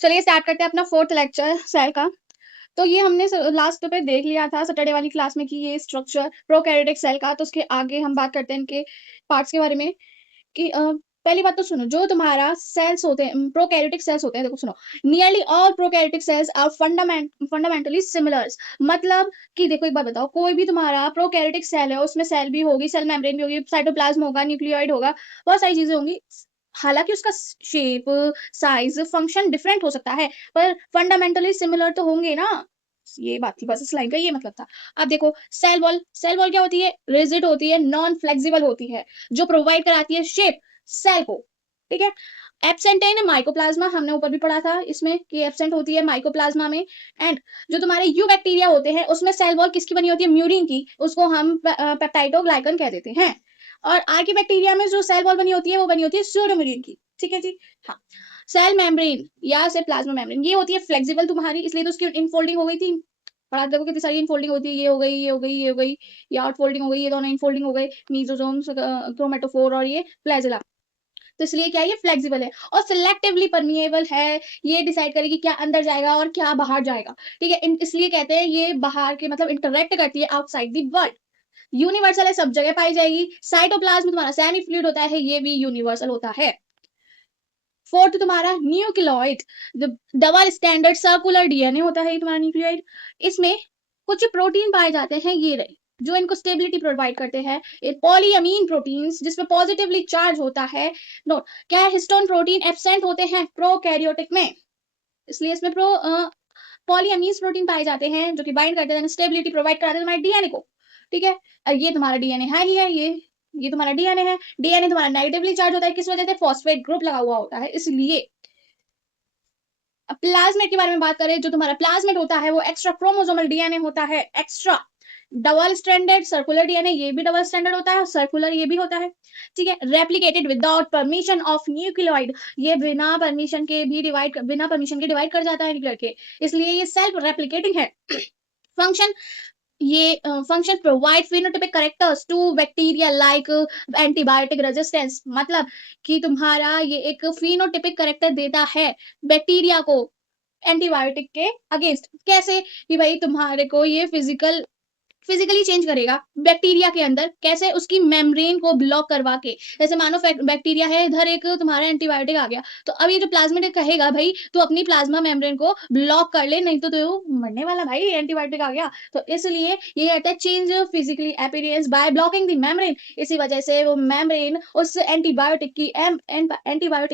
चलिए स्टार्ट करते हैं अपना फोर्थ लेक्चर सेल का। तो ये हमने लास्ट पे देख लिया था सैटरडे वाली क्लास में कि ये स्ट्रक्चर प्रोकैरियोटिक सेल का। तो उसके आगे हम बात करते हैं इनके पार्ट्स के बारे में कि पहली बात तो सुनो, जो तुम्हारा सेल्स होते हैं प्रोकैरियोटिक सेल्स होते हैं, देखो सुनो, nearly all prokaryotic cells are fundamentally similar. मतलब कि देखो एक बात बताओ, कोई भी तुम्हारा प्रोकैरियोटिक सेल है उसमें सेल भी होगी, सेल मेम्ब्रेन भी होगी, साइटोप्लाज्म होगा, न्यूक्लियोइड होगा, बहुत सारी चीजें होंगी। हालांकि उसका शेप, साइज, फंक्शन डिफरेंट हो सकता है, पर फंडामेंटली सिमिलर तो होंगे ना। ये बात थी, बस इस लाइन का ये मतलब था। अब देखो सेल वॉल क्या होती है? रिजिड होती है, नॉन फ्लेक्सिबल होती है, जो प्रोवाइड कराती है शेप सेल को। ठीक है। एब्सेंट है माइकोप्लाज्मा, हमने ऊपर भी पढ़ा था इसमें कि एब्सेंट होती है माइकोप्लाज्मा में। एंड जो तुम्हारे यू बैक्टीरिया होते हैं उसमें सेल वॉल किसकी बनी होती है? म्यूरिन की, उसको हम पेप्टाइडोग्लाइकन कह देते हैं। और आर्की बैक्टीरिया में जो सेल वॉल बनी होती है वो बनी होती है स्यूडोम्यूरिन की। ठीक है जी। हाँ। सेल मेम्ब्रेन या से प्लाज्मा मेम्ब्रेन ये होती है फ्लेक्सिबल तुम्हारी, इसलिए तो उसकी इनफोल्डिंग हो गई थी। पढ़ा देखो कितनी सारी इनफोल्डिंग होती है, ये हो गई, ये हो गई, ये हो गई, ये आउटफोल्डिंग हो गई, ये दोनों इनफोल्डिंग हो गए, मीजोसोम, क्रोमेटोफोर और ये फ्लैजेला। तो इसलिए क्या ये फ्लेक्सिबल है और सिलेक्टिवली परमिएबल है। ये डिसाइड करेगी क्या अंदर जाएगा और क्या बाहर जाएगा। ठीक है। इसलिए कहते हैं ये बाहर के मतलब इंटरेक्ट करती है आउटसाइड द वर्ल्ड। यूनिवर्सल है, सब जगह पाई जाएगी। साइटोप्लाज्म तुम्हारा सेमी फ्लूइड होता है, ये भी यूनिवर्सल होता है। फोर्थ तुम्हारा nucleoid, double standard circular DNA होता है तुम्हारा न्यूक्लियोइड। इसमें कुछ प्रोटीन पाए जाते हैं, ये रहे जो इनको स्टेबिलिटी प्रोवाइड करते हैं। पॉलीअमीन प्रोटीन्स जिसमें पॉजिटिवली चार्ज होता है। नोट क्या है? हिस्टोन प्रोटीन एब्सेंट होते हैं प्रोकैरियोटिक में, इसलिए इसमें पॉलीअमीन्स प्रोटीन पाए जाते हैं जो कि बाइंड करते हैं, स्टेबिलिटी प्रोवाइड कराते हैं तुम्हारे डीएनए को। ठीक है। ये तुम्हारा डीएनए है ही है, ये तुम्हारा डीएनए है। डीएनए तुम्हारा नेगेटिवली चार्ज होता है, किस वजह से? फॉस्फेट ग्रुप लगा हुआ होता है, इसलिए। अब प्लाज्मेट के बारे में बात करें, जो तुम्हारा प्लाज्मेट होता है वो एक्स्ट्रा क्रोमोसोमल डीएनए होता है, extra double stranded circular DNA, ये भी डबल स्टैंडर्ड होता है, सर्कुलर ये भी होता है। ठीक है। Replicated without permission of nucleoid, ये बिना परमिशन के डिवाइड कर जाता है न्यूक्लियर के, इसलिए ये सेल्फ रेप्लिकेटिंग है। फंक्शन, ये function provide phenotypic characters to bacteria like antibiotic resistance, मतलब कि तुम्हारा ये एक फिनोटाइपिक कैरेक्टर देता है बैक्टीरिया को एंटीबायोटिक के अगेंस्ट। कैसे? कि भाई तुम्हारे को ये फिजिकली चेंज करेगा बैक्टीरिया के अंदर, कैसे? उसकी मेम्ब्रेन को ब्लॉक करवा के। जैसे मानो बैक्टीरिया है, इधर एक तुम्हारा एंटीबायोटिक आ गया, तो अब ये जो प्लाज्मेट कहेगा भाई तू अपनी प्लाज्मा मेम्ब्रेन को ब्लॉक कर ले, नहीं तो तू मरने वाला भाई, एंटीबायोटिक आ गया। तो इसलिए ये कहता है change physically appearance by blocking the membrane, इसी वजह से वो मेम्ब्रेन उस एंटीबायोटिक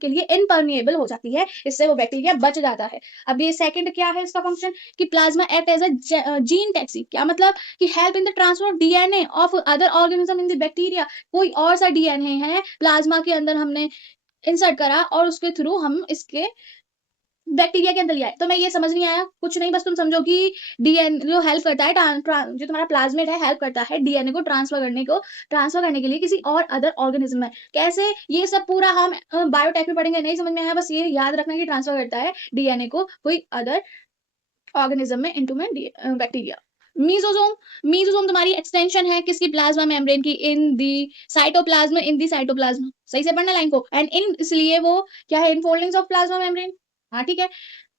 के लिए इनपर्मिएबल हो जाती है, इससे वो बैक्टीरिया बच जाता है। अब ये सेकंड क्या है इसका फंक्शन? कि plasma act as a gene taxi, क्या मतलब? कि help in the transfer of DNA of other organism in the bacteria. कोई और सा डीएनए है प्लाज्मा के अंदर हमने इंसर्ट करा और उसके थ्रू हम इसके बैक्टीरिया के अंदर लिया है। तो मैं ये समझ नहीं आया कुछ नहीं, बस तुम समझो कि डीएनए जो हेल्प करता है जो तुम्हारा प्लाज्मेट है हेल्प करता है डीएनए को ट्रांसफर करने के लिए किसी और अदर ऑर्गेनिज्म में। कैसे? ये सब पूरा हम बायोटेक में पढ़ेंगे, नहीं समझ में आया, बस ये याद रखना कि ट्रांसफर करता है डीएनए को कोई अदर ऑर्गेनिज्म में इनटू में बैक्टीरिया। मीजोसोम, मीजोसोम तुम्हारी एक्सटेंशन है किसकी? प्लाज्मा मेम्ब्रेन की, इन दी साइटोप्लाज्म, सही से पढ़ना लाइन को। एंड इन इसलिए वो क्या है? Infoldings of plasma membrane. हाँ ठीक है।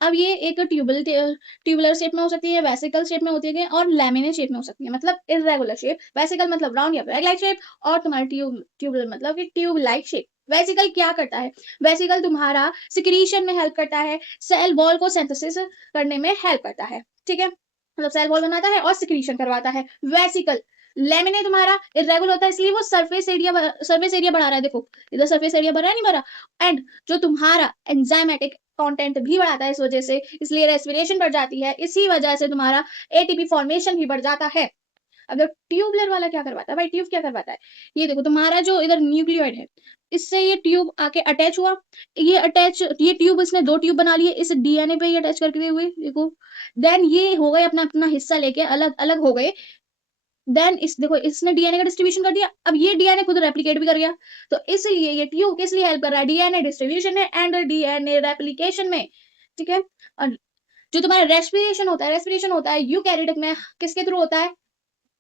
अब ये एक ट्यूबुलर शेप में हो सकती है, वेसिकल शेप में होती है और लैमिनेर शेप में हो सकती है, मतलब इरेगुलर शेप। वेसिकल मतलब राउंड या बैग लाइक शेप, और तुम्हारा ट्यूबुलर मतलब कि ट्यूब लाइक शेप। वेसिकल क्या करता है? वेसिकल तुम्हारा सिक्रीशन में हेल्प करता है, सेल वॉल को सिंथेसिस करने में हेल्प करता है। ठीक है। मतलब सेल वॉल बनाता है और सिक्रीशन करवाता है वेसिकल। लेमिने तुम्हारा इरेगुलर होता है, इसलिए वो सरफेस एरिया बढ़ा रहा है। देखो इधर सरफेस एरिया बढ़ा है, नहीं बढ़ा? एंड जो तुम्हारा एंजाइमेटिक कंटेंट भी बढ़ाता है इस वजह से, इसलिए रेस्पिरेशन बढ़ जाती है, इसी वजह से तुम्हारा एटीपी फॉर्मेशन भी बढ़ जाता है। अगर ट्यूबलर वाला क्या करवाता है भाई? ट्यूब क्या करवाता है? ये देखो तुम्हारा जो इधर न्यूक्लियोइड है, इससे ये ट्यूब आके अटैच हुआ, ये ट्यूब इसने दो ट्यूब बना लिए इस डीएनए पे ही अटैच करके हुए, देखो। देन ये हो गए अपना अपना हिस्सा लेके अलग अलग हो गए। देन इस देखो इसने डीएनए का डिस्ट्रीब्यूशन कर दिया, अब ये डीएनए खुद रेप्लिकेट भी कर गया। तो इसलिए ये ट्यूब किस लिए हेल्प कर रहा है? डीएनए डिस्ट्रीब्यूशन में एंड डीएनए रेप्लिकेशन में। ठीक है। और जो तुम्हारा रेस्पिरेशन होता है यूकैरियोटिक में किसके थ्रू होता है?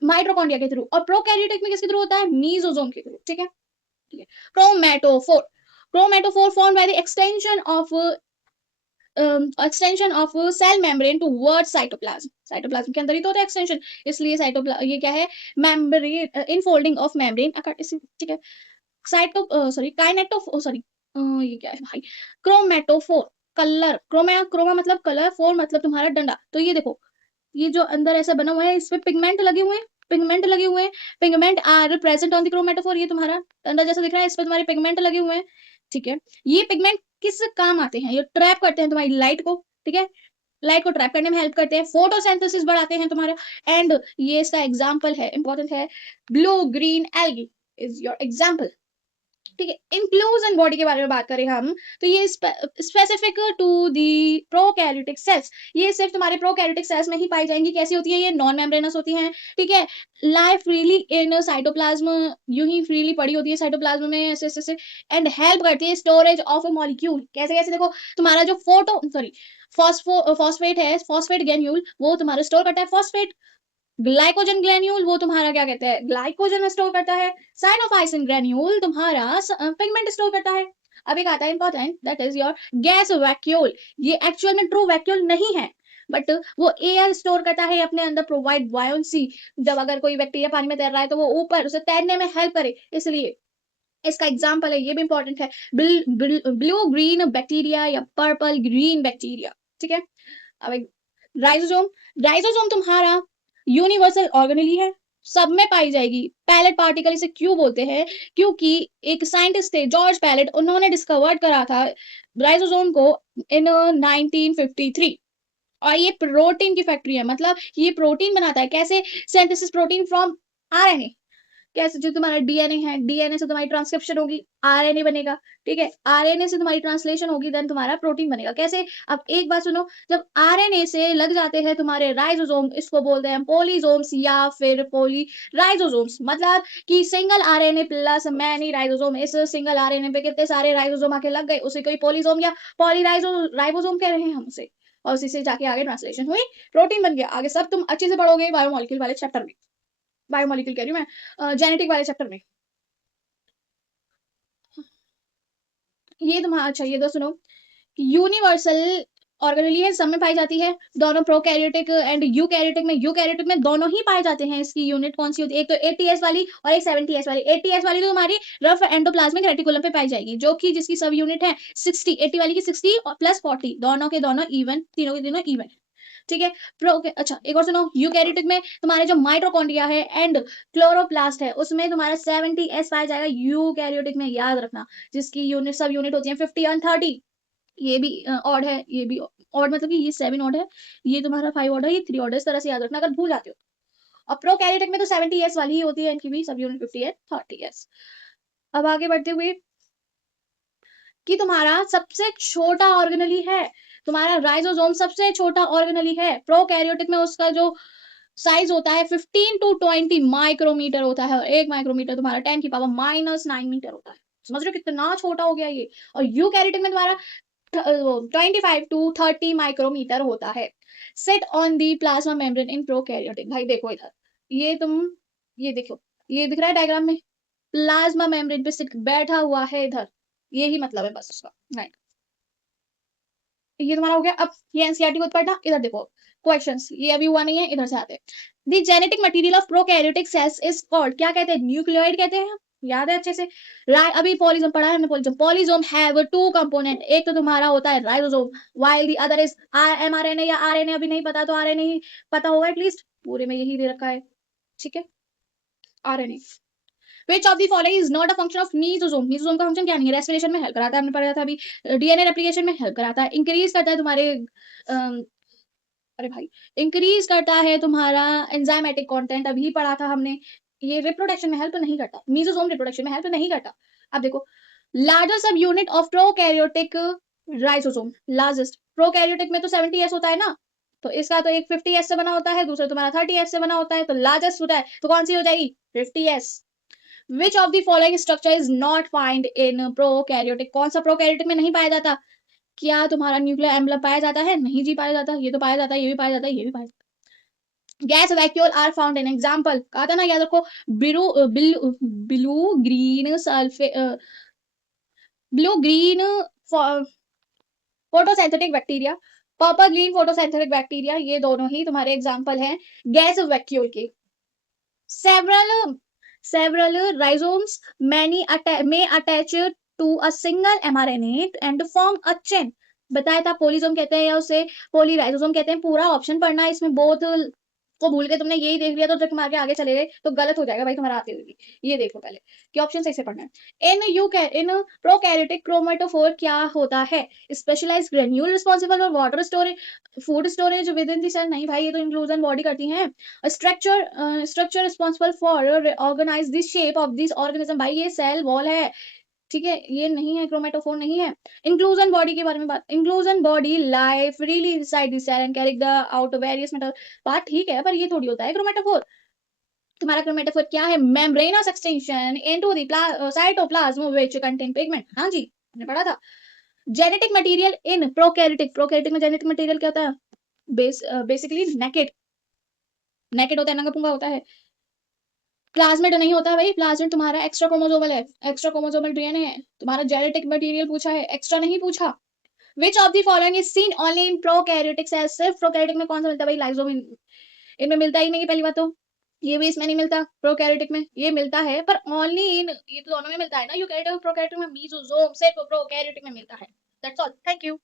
माइटोकॉन्ड्रिया के थ्रू। और प्रोकैरियोटिक में किसके थ्रू होता है? मीजोसोम के थ्रू। ठीक है। ठीक है। Chromatophore, chromatophore form by the extension of extension of cell membrane towards cytoplasm. Cytoplasm के अंदर ही तो होता है एक्सटेंशन, इसलिए ये क्या है, मेम्ब्रेन इनफोल्डिंग ऑफ मेम्ब्रेन, ठीक है। ये क्या है भाई, क्रोमेटोफोर, कलर, क्रोमा मतलब कलर, फोर मतलब तुम्हारा डंडा। तो ये देखो, ये जो अंदर ऐसा बना हुआ है, इसमें पिगमेंट लगे हुए हैं, पिगमेंट लगे हुए हैं, pigment are present on the chromatophore. ये तुम्हारा डंडा जैसा दिख रहा है, इस पर तुम्हारे पिगमेंट लगे हुए हैं, ठीक है। ये पिगमेंट किस काम आते हैं, ये ट्रैप करते हैं तुम्हारी लाइट को, ठीक है, लाइट को ट्रैप करने में हेल्प करते हैं, फोटोसिंथेसिस बढ़ाते हैं तुम्हारा। एंड ये इसका एग्जांपल है, इंपॉर्टेंट है, blue green algae is your example, ठीक है। इंक्लूजन बॉडी के बारे में बात करें हम, तो ये specific to the prokaryotic cells, ये सिर्फ तुम्हारे प्रोकैरियोटिक सेल्स में ही पाई जाएंगी। कैसी होती है ये, नॉन मेम्ब्रेनस होती हैं, ठीक है। लाइफ फ्रीली इन साइटोप्लाज्म, यूं ही फ्रीली पड़ी होती है साइटोप्लाज्म में, ऐसे ऐसे, एंड हेल्प करती है स्टोरेज ऑफ अ मॉलिक्यूल। कैसे कैसे, देखो तुम्हारा जो फॉस्फेट है, फॉस्फेट ग्रेन्यूल, वो तुम्हारा स्टोर करता है फॉस्फेट। ग्लाइकोजन ग्रेन्यूल वो तुम्हारा क्या कहते हैं, ग्लाइकोजन स्टोर करता है। साइनोफाइसिन ग्रेन्यूल तुम्हारा पिगमेंट स्टोर करता है। अब एक आता है important, that is your gas vacuole. ये एक्चुअल में ट्रू वैक्यूल नहीं है, बट वो एयर स्टोर करता है अपने अंदर, प्रोवाइड बायोन्सी। जब अगर कोई बैक्टीरिया पानी में तैर रहा है तो वो ऊपर उसे तैरने में हेल्प करे, इसलिए इसका एग्जाम्पल है, ये भी इंपॉर्टेंट है, ब्लू ग्रीन बैक्टीरिया या पर्पल ग्रीन बैक्टीरिया, ठीक है। अब राइजोसोम, राइजोसोम तुम्हारा यूनिवर्सल ऑर्गेनेली है, सब में पाई जाएगी। पैलेट पार्टिकल इसे क्यों बोलते हैं, क्योंकि एक साइंटिस्ट थे जॉर्ज पैलेट, उन्होंने डिस्कवर्ड करा था राइजोसोम को इन 1953। और ये प्रोटीन की फैक्ट्री है, मतलब ये प्रोटीन बनाता है। कैसे, सिंथेसिस प्रोटीन फ्रॉम आरएनए। कैसे, जो तुम्हारा डीएनए है, डीएनए से तुम्हारी ट्रांसक्रिप्शन होगी, आरएनए बनेगा, ठीक है। आरएनए से तुम्हारी ट्रांसलेशन होगी, देन तुम्हारा प्रोटीन बनेगा। कैसे, अब एक बात सुनो, जब आरएनए से लग जाते हैं तुम्हारे राइजोसोम, इसको बोलते हैं पॉलीसोम्स या फिर पॉली राइजोसोम्स, मतलब कि सिंगल आरएनए प्लस मैनी राइजोसोम। इस सिंगल आरएनए पे कितने सारे राइजोसोम आके लग गए, उसे कोई पॉलीसोम या राइबोसोम कह रहे हैं हम उसे, और उसी से जाके आगे ट्रांसलेशन हुई, प्रोटीन बन गया। आगे सब तुम अच्छे से पढ़ोगे बायोमोलिक्यूल वाले चैप्टर में, बायोमोलिक्यूल कह रही हूँ मैं, जेनेटिक वाले चैप्टर में। ये तुम्हारा, अच्छा ये तो सुनो, यूनिवर्सल ऑर्गेनेली है, सब में पाई जाती है, दोनों प्रोकैरियोटिक एंड यूकैरियोटिक में। यूकैरियोटिक में दोनों ही पाए जाते हैं। इसकी यूनिट कौन सी होती है, एक तो 80s वाली और एक 70s वाली। 80s वाली तो हमारी रफ एंडोप्लाज्मिक रेटिकुलम पे पाई जाएगी, जो कि जिसकी सब यूनिट है 60, 80 वाली की 60 और प्लस 40, दोनों के दोनों इवन, तीनों के तीनों इवन, ठीक है। अच्छा एक और सुनो, यूकैरियोटिक में तुम्हारे जो माइटोकॉन्ड्रिया है एंड क्लोरोप्लास्ट है, उसमें तुम्हारा 70s पाया जाएगा। यूकैरियोटिक में याद रखना, जिसकी यूनिट सब यूनिट होती है 50 और 30। ये भी ऑड है, ये भी ऑड, मतलब कि ये 7 ऑड है, ये तुम्हारा 5 ऑड है, ये 3 ऑड है। इस तरह से याद रखना अगर भूल जाते हो। और प्रोकैरियोटिक में तो 70s वाली ही होती है, इनकी भी सब यूनिट 50 है, 30s। अब आगे बढ़ते हुए, कि तुम्हारा सबसे छोटा ऑर्गेनली है, तुम्हारा राइजोसोम सबसे छोटा ऑर्गेनली है। प्रोकैरियोटिक में उसका जो साइज होता है 15 to 20 माइक्रोमीटर होता है, और 1 माइक्रोमीटर तुम्हारा 10⁻⁹ मीटर होता है। समझ रहे हो कितना छोटा हो गया ये। और यूकैरियोटिक में तुम्हारा 25 to 30 माइक्रोमीटर होता है। Set on the plasma membrane in prokaryotic. भाई देखो इधर, ये तुम, ये देखो, ये दिख रहा है डायग्राम में, प्लाज्मा मेम्ब्रेन पे सिट बैठा हुआ है इधर, यही मतलब है बस उसका, राइट। ये तुम्हारा हो गया। अब ये एनसीईआरटी को पढ़ना, इधर देखो क्वेश्चंस, ये अभी हुआ नहीं है, इधर से आते हैं। The genetic material of prokaryotic cells is called, क्या कहते हैं, न्यूक्लियोइड कहते हैं, याद है अच्छे से। अभी पॉलीसोम पढ़ा है हमने, पॉलीसोम, पॉलीसोम हैव 2 कंपोनेंट, एक तो तुम्हारा होता है ribosome, while the other is mRNA या आरएनए। अभी नहीं पता तो आरएनए ही पता होगा एटलीस्ट, पूरे में यही दे रखा है, ठीक है, RNA. Which of the following is not a function of mesosome. Mesosome का फंक्शन क्या नहीं है, रेस्पिरेशन में हेल्प कराता है, हमने पढ़ा था अभी, डीएनए रेप्लिकेशन में हेल्प कराता है, इंक्रीज करता है तुम्हारे अरे भाई, इंक्रीज करता है तुम्हारा एंजाइमेटिक कंटेंट, अभी पढ़ा था हमने। ये रिप्रोडक्शन में हेल्प नहीं करता, मीसोसोम रिप्रोडक्शन में हेल्प नहीं करता। अब देखो, larger subunit of prokaryotic ribosome, largest. Prokaryotic में तो 70s होता है ना, तो इसका तो एक 50s से बना होता है, दूसरा तुम्हारा 30s से बना होता है, तो लार्जेस्ट होता है, तो कौन सी हो जाएगी, 50s। Which of the following structure is not found in prokaryotic, कौन सा प्रोकैरियोटिक में नहीं पाया जाता, क्या तुम्हारा न्यूक्लियर एम्बलम पाया जाता है, नहीं जी पाया जाता, ये तो पाया जाता है, ये भी पाया जाता है, ये भी पाया जाता है। Gas vacuole are found in, example कहा था ना, याद रखो, ब्लू ब्लू ब्लू ग्रीन सल्फे blue green photosynthetic bacteria, purple green photosynthetic bacteria, ये दोनों ही तुम्हारे एग्जांपल हैं गैस वैक्यूल के। Several several rhizomes may attach to a single mRNA and form a chain। बताया था पोलिसोम कहते हैं या उसे पोलीराइजोसोम कहते हैं। पूरा ऑप्शन पढ़ना है इसमें, बोथ को भूल के तुमने यही देख लिया तो ट्रिक मार के आगे चले गए तो गलत हो जाएगा भाई तुम्हारा आते हुए भी। ये देखो पहले कि ऑप्शन सही से पढ़ना है। इन प्रोकैरियोटिक क्रोमेटोफोर क्या होता है? Specialised granule responsible for water storage food storage within the cell? नहीं भाई, ये तो इंक्लूजन बॉडी करती है। Structure responsible for organise this shape of this organism? भाई ये सेल वॉल है, ठीक है, ये नहीं है, क्रोमेटोफोर नहीं है। इंक्लूजन बॉडी के बारे में बात, inclusion body lie freely inside the cell and carry the out various metal part, ठीक है, पर ये थोड़ी होता है क्रोमेटोफोर। तुम्हारा क्रोमेटोफोर क्या है? Membranes extension into the cytoplasm which contain pigment. हाँ जी, हमने पढ़ा था। Genetic material in prokaryotic, prokaryotic में जेनेटिक मटेरियल क्या होता है? बेसिकली नेकेड होता है, नंगा पुंगा होता है। प्लाज्मिड नहीं होता भाई, प्लाज्मिड तुम्हारा एक्स्ट्रा क्रोमोसोमल है, एक्स्ट्रा क्रोमोसोमल डीएनए है। तुम्हारा जेनेटिक मटेरियल पूछा है, एक्स्ट्रा नहीं पूछा। Which of the following is seen only in prokaryotic cells? सिर्फ प्रोकैरियोटिक में कौन सा मिलता है भाई? लाइसोम इनमें मिलता ही नहीं है पहली बात तो। ये भी इसमें नहीं मिलता, प्रोकैरियोटिक में ये मिलता है पर ओनली इन, ये तो दोनों में मिलता है ना, यूकैरियोटिक और प्रोकैरियोटिक में। मीसोसोम सिर्फ प्रोकैरियोटिक में मिलता है। That's all, thank you.